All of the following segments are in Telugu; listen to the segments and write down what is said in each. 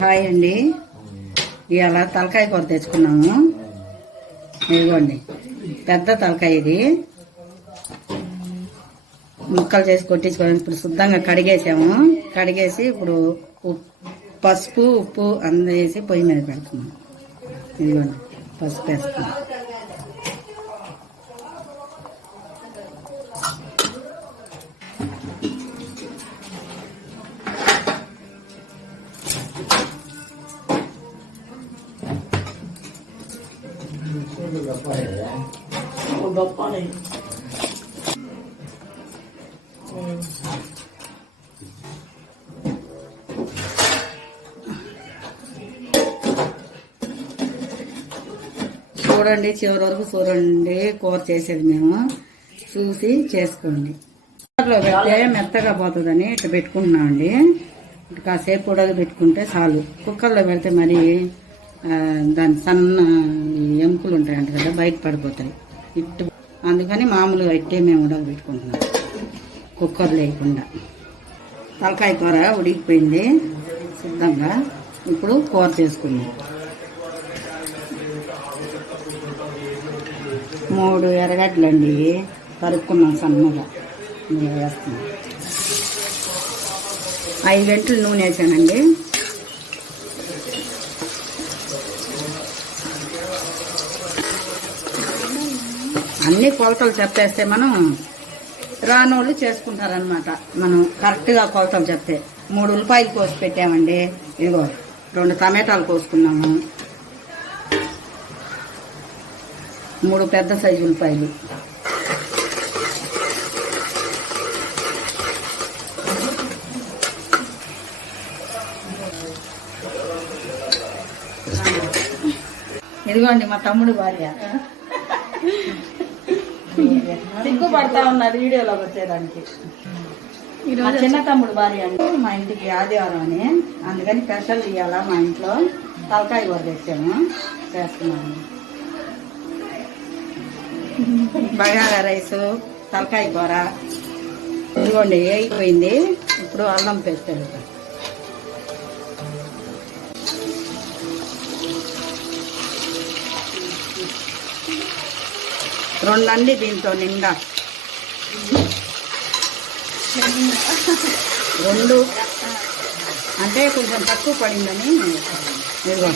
హాయ్ అండి, ఇవాళ తలకాయ కూర తెచ్చుకున్నాము. ఇదిగోండి పెద్ద తలకాయ, ఇది ముక్కలు చేసి కొట్టించుకోవడం. ఇప్పుడు శుద్ధంగా కడిగేసాము. కడిగేసి ఇప్పుడు పసుపు ఉప్పు వేసి పొయ్యి మీద పెడుతున్నాం. ఇదిగోండి పసుపు వేస్తున్నాం. చూడండి, చివరి వరకు చూడండి. కూర చేసేది మేము చూసి చేసుకోండి. కుక్కర్లో పెడితే మెత్తగా పోతుందని ఇట్లా పెట్టుకుంటున్నామండి. ఇటు కాసేపు ఉడక పెట్టుకుంటే చాలు. కుక్కర్లో పెడితే మరి దాని సన్న ఎముకలు ఉంటాయంట కదా, బయట పడిపోతాయి. ఇట్టు అందుకని మామూలుగా ఇట్టే మేము ఉడక పెట్టుకుంటున్నాం, కుక్కర్ లేకుండా. తలకాయ కూర ఉడికిపోయింది సిద్ధంగా. ఇప్పుడు కూర చేసుకుందాం. 3 ఎర్రగడ్డలండి కలుపుకున్నాం సన్నగా. వేస్తున్నాం. 5 గంటలు నూనె వేసానండి. అన్ని కొలతలు చెప్పేస్తే మనం రానోళ్ళు చేసుకుంటారనమాట. మనం కరెక్ట్గా కొలతలు చెప్తే 3 ఉల్లిపాయలు కోసి పెట్టామండి. ఇదిగో 2 టమాటాలు కోసుకున్నాము. 3 పెద్ద సైజు ఉల్లిపాయలు, ఇదిగోండి మా తమ్ముడు భార్య. సిగ్గుపడతా ఉన్నారు వీడియోలోకి వచ్చేదానికి. మా చిన్న తమ్ముడు భార్య అండి. మా ఇంటికి ఆదివారం అని, అందుకని స్పెషల్ ఇవ్వాలా మా ఇంట్లో తలకాయ కూర తెచ్చాము, చేస్తున్నాము. బగారా రైసు, తలకాయ కూర. ఇదిగోండి వేగిపోయింది. ఇప్పుడు అల్లం పేస్ట్ వెళ్తాం. రెండండి దీంతో నిండా 2 అంటే కొంచెం తక్కువ పడిందని. ఇదిగో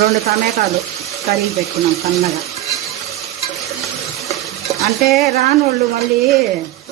2 టమాటాలు కరిగి పెట్టుకున్నాం సన్నగా. అంటే రానోళ్ళు మళ్ళీ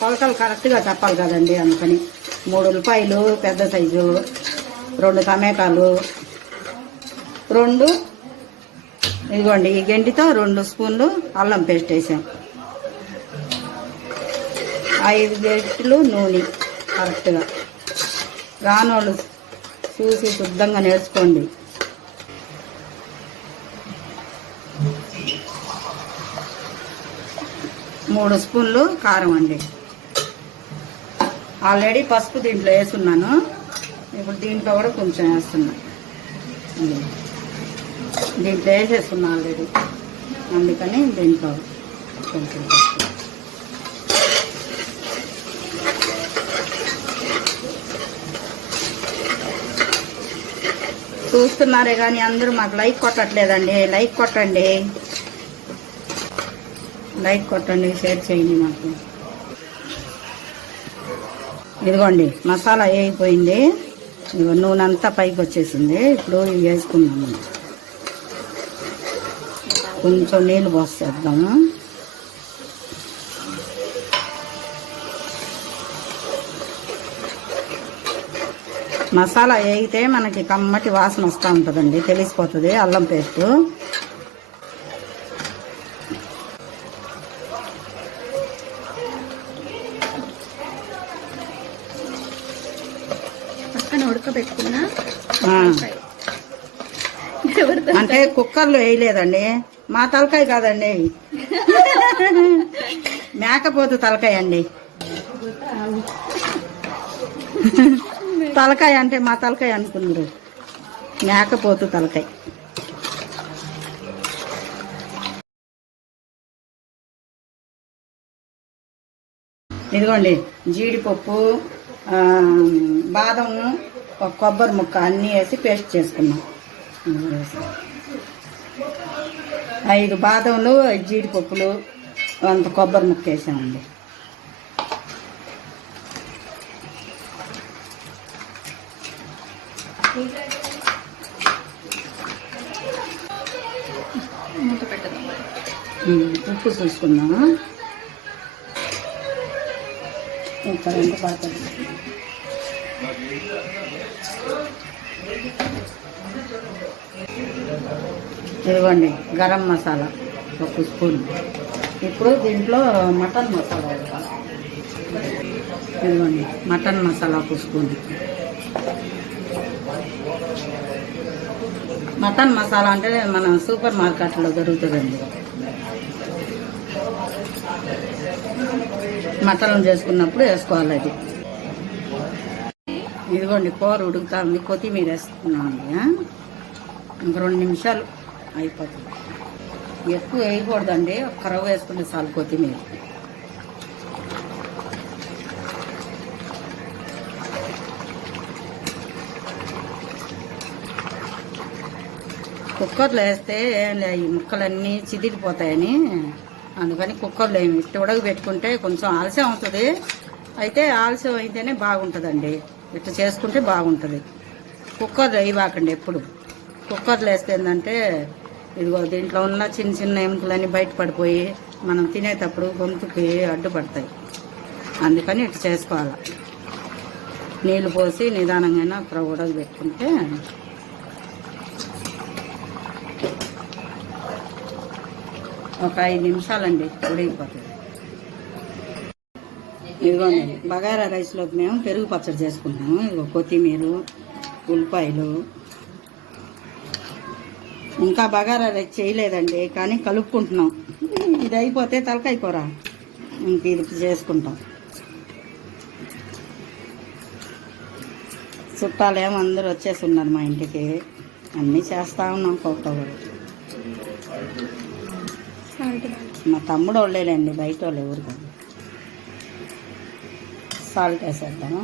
కొలతలు కరెక్ట్గా చెప్పాలి కదండి, అందుకని 3 ఉల్లిపాయలు పెద్ద సైజు, 2 టమాటాలు, 2 ఇదిగోండి ఈ గంటితో 2 స్పూన్లు అల్లం పేస్ట్ వేసాం. 5 గంటలు నూనె కరెక్ట్గా. రానోళ్ళు చూసి శుద్ధంగా నేర్చుకోండి. మూడు స్పూన్లు కారం అండి. ఆల్రెడీ పసుపు దీంట్లో వేసున్నాను. ఇప్పుడు దీంట్లో కూడా కొంచెం వేస్తున్నా. దీంట్లో వేసేస్తున్నా ఆల్రెడీ, అందుకని దీంట్లో కొంచెం చూస్తున్నారే కానీ అందరూ మాకు లైక్ కొట్టట్లేదండి. లైక్ కొట్టండి, లైక్ కొట్టండి, షేర్ చేయండి మాకు. ఇదిగోండి మసాలా వేగిపోయింది. ఇదిగో నూనె అంతా పైకి వచ్చేసింది. ఇప్పుడు ఇవి వేసుకున్నాము. కొంచెం నీళ్ళు పోసేద్దాము. మసాలా వేగితే మనకి కమ్మటి వాసన వస్తూ ఉంటుందండి, తెలిసిపోతుంది. అల్లం పేస్టు ఉడకబెట్టుకున్నా అంటే కుక్కర్లో వేయలేదండి. మా తలకాయ కాదండి, మేకపోతు తలకాయ అండి. తలకాయ అంటే మా తలకాయ అనుకున్నారు, మేకపోతు తలకాయ. ఇదిగోండి జీడిపప్పు, బాదం, ఒక కొబ్బరి ముక్క అన్నీ వేసి పేస్ట్ చేసుకున్నాం. 5 బాదంలు, 5 జీడిపప్పులు, అంత కొబ్బరి ముక్క వేసామండి. ఉప్పు చూసుకున్నాము. ఇంకా ఎంత పడుతుంది? ఇదిగోండి గరం మసాలా 1 స్పూన్. ఇప్పుడు దీంట్లో మటన్ మసాలా వేయాలి. ఇదిగోండి mutton masala 1 spoon. Mutton masala అంటే మన సూపర్ మార్కెట్లో దొరుకుతుందండి. మటన్ చేసుకున్నప్పుడు వేసుకోవాలి అది. ఇదిగోండి కూర ఉడుకుతా ఉంది. కొత్తిమీర వేసుకున్నామండి. ఇంక 2 నిమిషాలు అయిపోతుంది. ఎక్కువ వేయకూడదండి, ఒక్క రవ్వ వేసుకుంటే చాలు కొత్తిమీర. కుక్కర్లో వేస్తే ఈ ముక్కలన్నీ చిదిరిపోతాయని అందుకని కుక్కర్లో ఏమి ఉడక పెట్టుకుంటే కొంచెం ఆలస్యం అవుతుంది. అయితే ఆలస్యం అయితేనే బాగుంటుందండి. ఇట్లా చేసుకుంటే బాగుంటుంది. కుక్కర్లో వేయబాకండి ఎప్పుడు. కుక్కర్లో వేస్తే ఏంటంటే ఇదిగో దీంట్లో ఉన్న చిన్న చిన్న ఎముకలన్నీ బయటపడిపోయి మనం తినేటప్పుడు గొంతుకి అడ్డుపడతాయి. అందుకని ఇట్లా చేసుకోవాలి. నీళ్ళు పోసి నిదానంగా అక్కడ ఉడక పెట్టుకుంటే ఒక 5 నిమిషాలండి ఉడికిపోతుంది. ఇదిగోండి బగారా రైస్లోకి మేము పెరుగు పచ్చడి చేసుకుంటాము. ఇదిగో కొత్తిమీర, ఉల్లిపాయలు. ఇంకా బగారా రైస్ చేయలేదండి, కానీ కలుపుకుంటున్నాం. ఇది అయిపోతే తలకాయ కూర ఇంక ఇది చేసుకుంటాం. చుట్టాలు ఏమో అందరూ వచ్చేసి ఉన్నారు మా ఇంటికి. అన్నీ చేస్తూ ఉన్నాం ఒక్కొక్కరు. మా తమ్ముడు వాళ్ళేలేండి, బయట వాళ్ళు ఎవరు కాదు. సాల్ట్ వేసేద్దాము.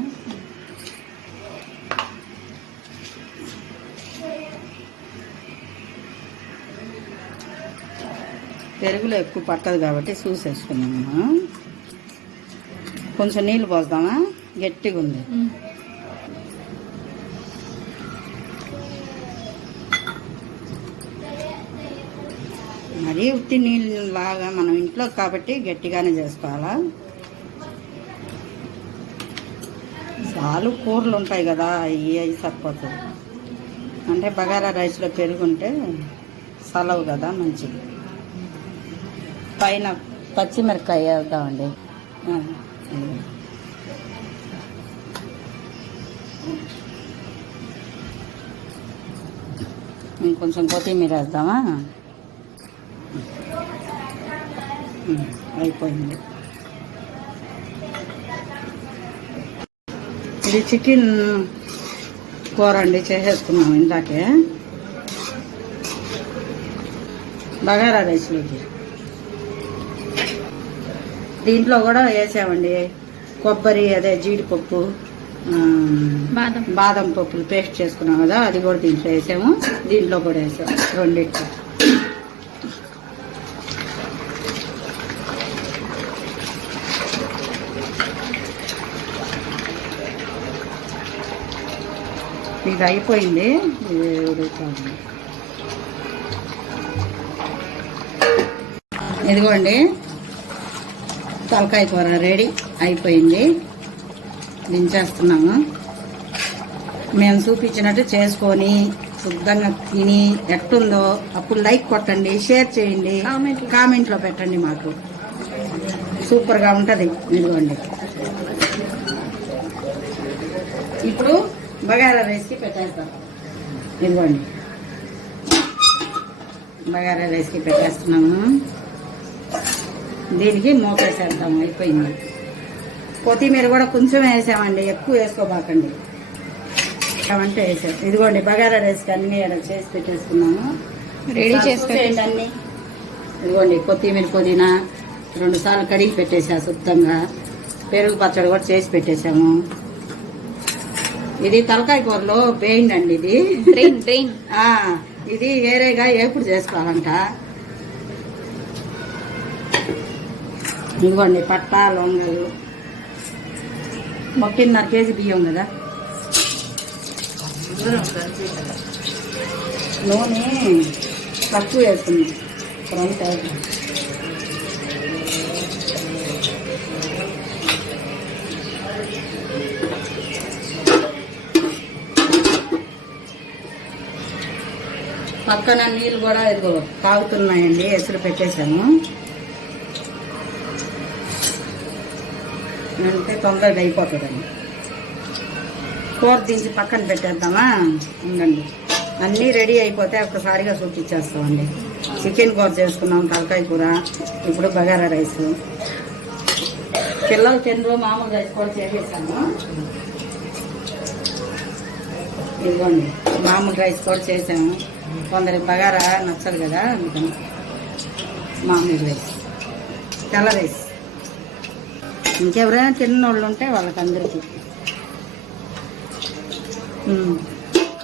పెరుగులో ఎక్కువ పట్టదు కాబట్టి చూసేసుకున్నాము. కొంచెం నీళ్ళు పోస్తామా, గట్టిగా ఉంది. మరీ ఉత్తి నీళ్ళు లాగా మనం ఇంట్లో కాబట్టి గట్టిగానే చేసుకోవాలా. చాలు కూరలు ఉంటాయి కదా, అవి సరిపోతుంది. అంటే బగారా రైస్లో పెరుగుంటే సలవు కదా, మంచిది. పైన పచ్చిమిరపకాయ వేద్దామండి. ఇంకొంచెం కొత్తిమీర వేద్దామా. అయిపోయింది. ఇది చికెన్ కూర అండి, చేసేసుకున్నాం ఇందాకే బగారా రైస్లోకి. దీంట్లో కూడా వేసామండి కొబ్బరి, అదే జీడిపప్పు, బాదం పప్పులు పేస్ట్ చేసుకున్నాం కదా, అది కూడా దీంట్లో వేసాము. దీంట్లో కూడా వేసాము రెండిట్లో. ఇది అయిపోయింది. ఇదిగోండి తలకాయ కూర రెడీ అయిపోయింది. దించేస్తున్నాము. మేము చూపించినట్టు చేసుకొని శుద్ధంగా తిని ఎట్టుందో అప్పుడు లైక్ కొట్టండి, షేర్ చేయండి, కామెంట్లో పెట్టండి. మాకు సూపర్గా ఉంటుంది. ఇదిగోండి ఇప్పుడు బగారా రైస్కి పెట్టేస్తాం. ఇదిగోండి బగారా రైస్కి పెట్టేస్తున్నాము. దీనికి మోపేసేద్దాం. అయిపోయింది. కొత్తిమీర కూడా కొంచెం వేసామండి, ఎక్కువ వేసుకోబాకండి. అంటే వేసాం. ఇదిగోండి బగారా రైస్కి అన్నీ చేసి పెట్టేసుకున్నాము. రెడీ చేసుకోండి అన్నీ. ఇదిగోండి కొత్తిమీర, పుదీనా 2 సార్లు కడిగి పెట్టేసా శుద్ధంగా. పెరుగు పచ్చడి కూడా చేసి పెట్టేశాము. ఇది తలకాయ కూరలో వేయండి ఇది ఇది వేరేగా ఎప్పుడు చేసుకోవాలంట. ఇదిగోండి పట్ట లొంగలు 1.5 కేజీ బియ్యం కదా. నూనె తక్కువ వేసుకుంది. పక్కన నీళ్ళు కూడా ఇదిగో తాగుతున్నాయండి. ఎసురు పెట్టేశాము అంటే తొందరగా అయిపోతుందండి. కూర దించి పక్కన పెట్టేద్దామా? ఉండండి, అన్నీ రెడీ అయిపోతే ఒక్కసారిగా చూపించేస్తామండి. చికెన్ కూర చేసుకున్నాం, తలకాయ కూర, ఇప్పుడు బగారా రైస్. పిల్లలు తినరు, మామూలు రైస్ కూడా చేసేసాము. ఇదిగోండి మామూలు రైస్ కూడా చేసాము. కొందరికి బగారా నచ్చదు కదా, అందుకని మామూలు రైస్, తెల్ల రైస్. ఇంకెవరైనా తిన్నోళ్ళు ఉంటే వాళ్ళకందరికీ.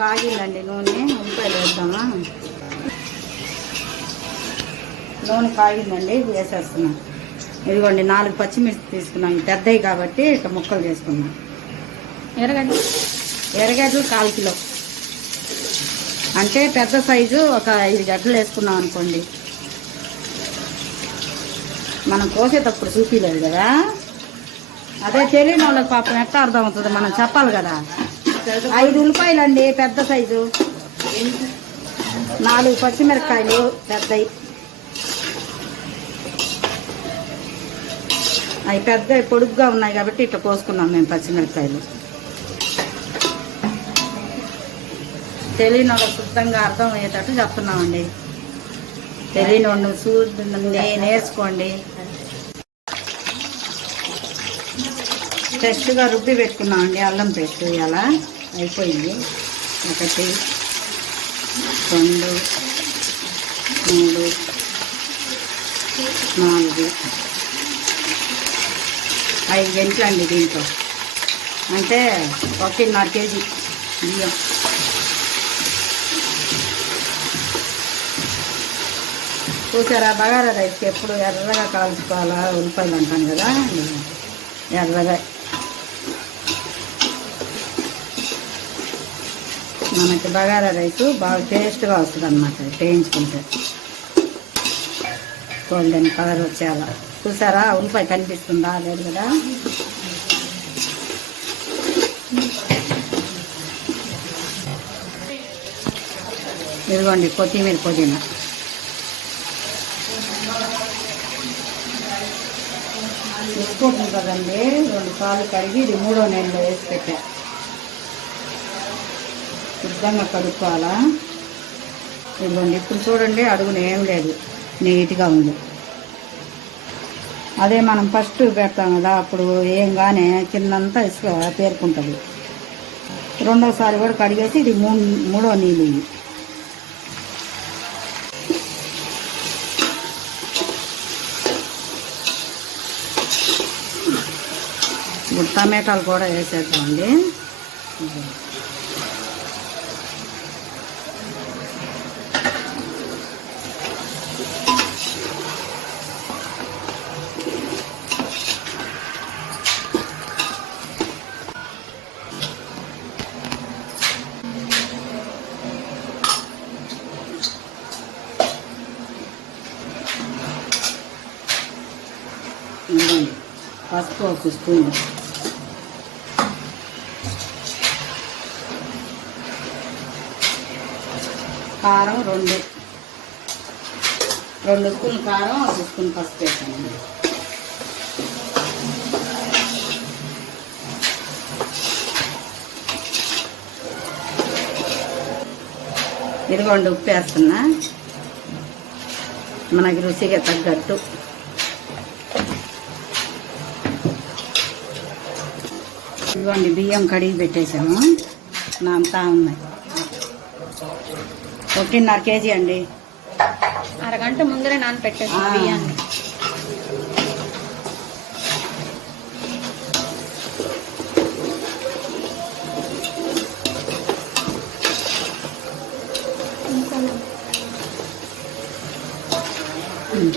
కాగిందండి నూనె, ఉల్లిపాయలు వేద్దామా? నూనె కాగిందండి, వేసేస్తున్నాం. ఇదిగోండి 4 పచ్చిమిర్చి తీసుకున్నాం, పెద్దవి కాబట్టి ఇట్లా ముక్కలు చేసుకున్నాం. ఎర్రగడ్డలు 1/4 కిలో, అంటే పెద్ద సైజు ఒక 5 గడ్డలు వేసుకున్నాం అనుకోండి. మనం కోసేటప్పుడు చూపించలేదు కదా, అదే తెలియని వాళ్ళకి పాపం ఎట్లా అర్థం అవుతుంది, మనం చెప్పాలి కదా. 5 ఉల్లిపాయలు అండి పెద్ద సైజు, 4 పచ్చిమిరపకాయలు పెద్దవి. అవి పెద్ద పొడుగ్గా ఉన్నాయి కాబట్టి ఇట్లా కోసుకున్నాం మేము పచ్చిమిరపకాయలు. తెలియని వాళ్ళకి శుద్ధంగా అర్థం అయ్యేటట్టు చెప్తున్నామండి. తెలియని వాళ్ళు చూడండి, నేర్చుకోండి. ఫ్రెష్గా రుబ్బి పెట్టుకున్నామండి అల్లం పేస్ట్. ఇలా అయిపోయింది. 1 2 3 4 5 గంటలు అండి దీంట్లో, అంటే 1.5 కేజీ బియ్యం. చూసారా, బగారా రైస్కి ఎప్పుడు ఎర్రగా కాల్చుకోవాలా, ఉల్లిపాయలు అంటాం కదా, ఎర్రగా. మనకి బగారా రైస్ బాగా టేస్ట్గా వస్తుంది అన్నమాట వేయించుకుంటే, గోల్డెన్ కలర్ వచ్చేలా. చూసారా ఉల్లిపాయ కనిపిస్తుందా? లేదు కదా. ఇదిగోండి కొత్తిమీర, పుదీనా. ఉప్పుకుంటుంది కదండి, 2 సార్లు కడిగి ఇది 3వ నెలలో వేసి పెట్టా. శుద్ధంగా కడుక్కోవాలా. ఇదిగోండి ఇప్పుడు చూడండి, అడుగున ఏం లేదు, నీట్గా ఉంది. అదే మనం ఫస్ట్ పెడతాం కదా, అప్పుడు ఏం కానీ కిందంతా ఇసుక పేరుకుంటుంది. 2వసారి కూడా కడిగేసి ఇది 3వ నీళ్ళు. ఇవి ఇప్పుడు టమాటాలు కూడా వేసేద్దామండి. పసుపు 1 స్పూన్, కారం 2 స్పూన్లు కారం, 1 స్పూన్ పసుపు వేసానండి. ఇదిగోండి ఉప్పు వేస్తున్నా, మనకి రుచిగా తగ్గట్టు. ఇదిగోండి బియ్యం కడిగి పెట్టేసాము, నాంతా ఉన్నాయి. 1.5 కేజీ అండి. అరగంట ముందరే నానపెట్టేసాం బియ్యాన్ని.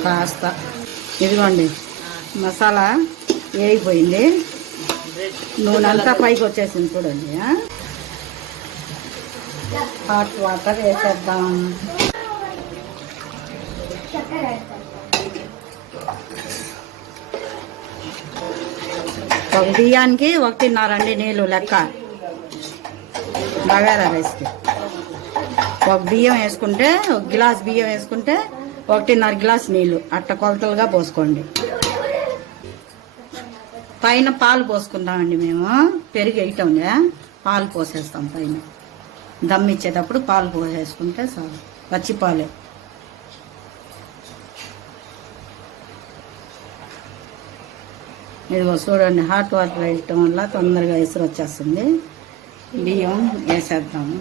కాస్త ఇదిగోండి మసాలా వేగిపోయింది, నూనె అంతా పైకి వచ్చేసింది చూడండి. హాట్ వాటర్ వేసేద్దాం. ఒక బియ్యానికి 1.5 నీళ్ళు లెక్క. బగారా రైస్కి ఒక బియ్యం వేసుకుంటే, ఒక గిలాస్ బియ్యం వేసుకుంటే 1.5 గిలాస్ నీళ్ళు అట్ట కొలతలుగా పోసుకోండి. పైన పాలు పోసుకుందామండి. మేము పెరుగు వేయటంగా పాలు పోసేస్తాం పైన. దమ్ ఇచ్చేటప్పుడు పాలు పోసేసుకుంటే చాలు, పచ్చిపాలే. ఇదిగో చూడండి, హాట్ వాటర్ వేయటం వల్ల తొందరగా ఎసురు వచ్చేస్తుంది. బియ్యం వేసేద్దాము.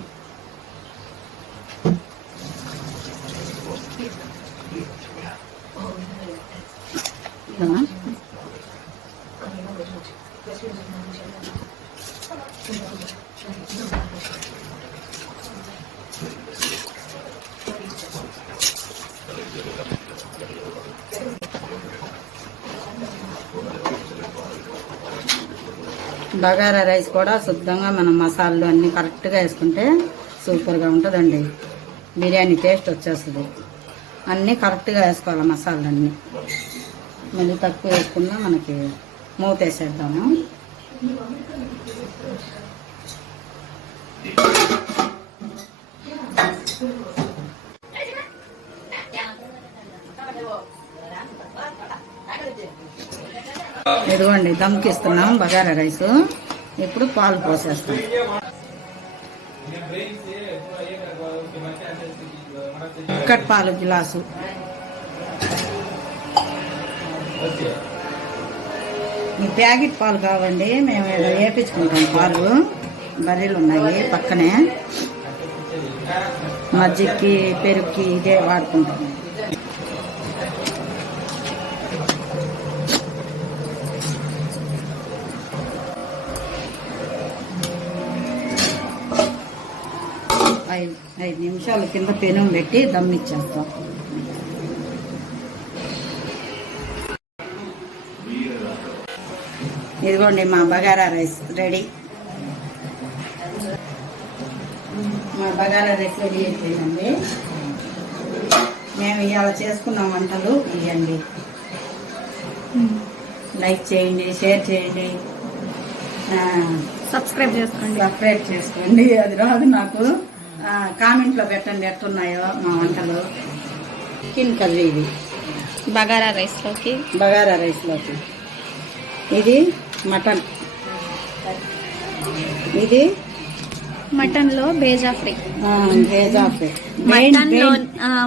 బగారా రైస్ కూడా శుద్ధంగా మనం మసాలాలు అన్నీ కరెక్ట్గా వేసుకుంటే సూపర్గా ఉంటుందండి. బిర్యానీ టేస్ట్ వచ్చేస్తుంది. అన్నీ కరెక్ట్గా వేసుకోవాలి మసాలాలన్నీ. మళ్ళీ తక్కువ వేసుకున్నా మనకి మూత వేసేద్దాము. ఇదిగోండి దమ్కిస్తున్నాం బగారా రైస్. ఇప్పుడు పాలు పోసేస్తాం. చిక్కటి పాలు గిలాసు. ఈ ప్యాకెట్ పాలు కావండి, మేము వేపించుకుంటాం పాలు. బర్రెలు ఉన్నాయి పక్కనే, మజ్జిగకి పెరుగుకి ఇదే వాడుకుంటాం. ఐదు నిమిషాలు కింద పెనం పెట్టి దమ్ ఇచ్చేస్తాం. ఇదిగోండి మా బగారా రైస్ రెడీ. మా బగారా రైస్ రెడీ అయిపోయిందండి. మేము ఇవాళ చేసుకున్న వంటలు ఇవ్వండి. లైక్ చేయండి, షేర్ చేయండి, సబ్స్క్రైబ్ చేసుకోండి. అది రాదు నాకు. కామెంట్లో పెట్టండి ఎట్టున్నాయో మా వంటలు. చికెన్ కర్రీ ఇది బగారా రైస్లోకి. ఇది మటన్. ఇది మటన్లో బేజా ఫ్రై.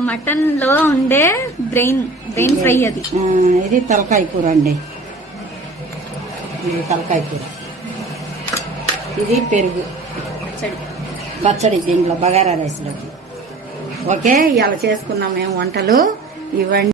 మటన్లో ఉండే బ్రెయిన్ ఫ్రై అది. ఇది తలకాయ కూర అండి. ఇది తలకాయ కూర. ఇది పెరుగు పచ్చడి దీంట్లో బగారా రైస్లోకి. ఓకే, ఇలా చేసుకున్నాం మేము వంటలు ఇవన్నీ.